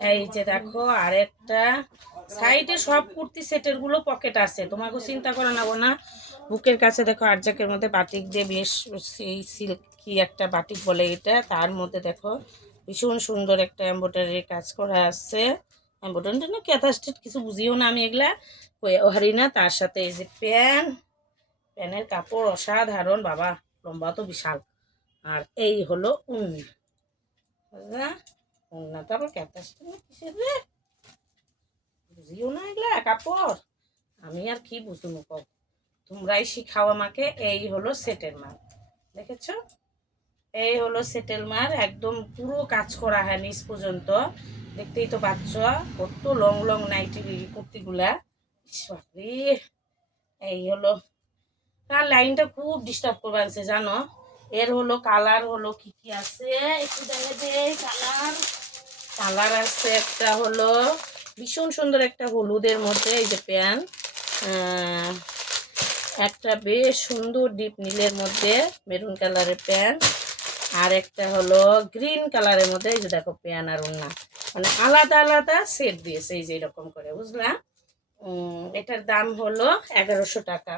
এই যে দেখো আরেকটা সাইডে সব কুর্তি সেটের গুলো পকেট আছে, তোমাকে চিন্তা করে নেবো না। বুকের কাছে দেখো আরজাকের মধ্যে বাটিক দিয়ে বেশ সেই সিল্কি একটা বাটিক বলে এটা, তার মধ্যে দেখো ভীষণ সুন্দর একটা এমব্রয়ডারি কাজ করা আছে। এমব্রয়ডারি না কেথা স্টিচ কিছু বুঝিও না আমি এগুলা, হারি না। তার সাথে এই যে প্যানের কাপড় অসাধারণ বাবা, লম্বা তো বিশাল। আর এই হলো বুঝলা, তো আবার কেথা স্টিচ কিসের রে, বুঝিও না এগুলা কাপড়, আমি আর কি বুঝবো কব, তোমরাই শিখাও আমাকে। এই হলো সেটের মাল, দেখেছো? এই হলো সেটেল মার, একদম পুরো কাজ করা হয় নিচ পর্যন্ত, দেখতেই তো পাচ্ছ কত লং লং নাইটি কুর্তিগুলা। বাপরে, এই হলো, আর লাইনটা খুব ডিস্টার্ব করবে আছে জানো। এর হলো কালার হলো কি কি আছে একটু দেখে দে। কালার কালার আছে একটা হলো ভীষণ সুন্দর একটা হলুদের মধ্যে, এই যে প্যান্ট, একটা বেশ সুন্দর ডিপ নীলের মধ্যে মেরুন কালারের প্যান্ট, আর একটা হলো গ্রিন কালারের মধ্যে, এই যে দেখো প্যান্ট আর ওড়না, মানে আলাদা আলাদা সেট দিয়েছে এই যে এরকম করে, বুঝলা। এটার দাম হলো 1100 টাকা।